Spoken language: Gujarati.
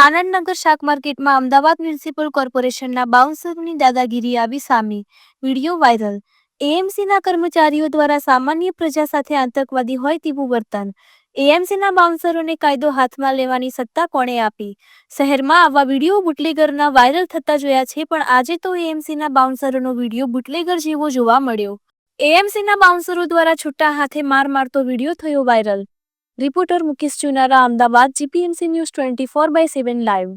આનંદનગર શાક માર્કેટમાં અમદાવાદ મ્યુનિસિપલ કોર્પોરેશનના બાઉન્સરની દાદાગીરી આવી સામે, વિડીયો વાયરલ। એએમસીના કર્મચારીઓ દ્વારા સામાન્ય પ્રજા સાથે આતંકવાદી હોય તેવું વર્તન। એએમસીના બાઉન્સરોને કાયદો હાથમાં લેવાની સત્તા કોણે આપી? શહેરમાં આવા વિડીયો બુટલેગરના વાયરલ થતા જોયા છે, પણ આજે તો એએમસીના બાઉન્સરોનો વિડીયો બુટલેગર જેવો જોવા મળ્યો। એએમસીના બાઉન્સરો દ્વારા છૂટા હાથે માર મારતો વિડીયો થયો વાયરલ। રિપોર્ટર મુકેશ ચુનારા, અમદાવાદ, જીપીએમસી ન્યૂઝ 24/7 લાઈવ।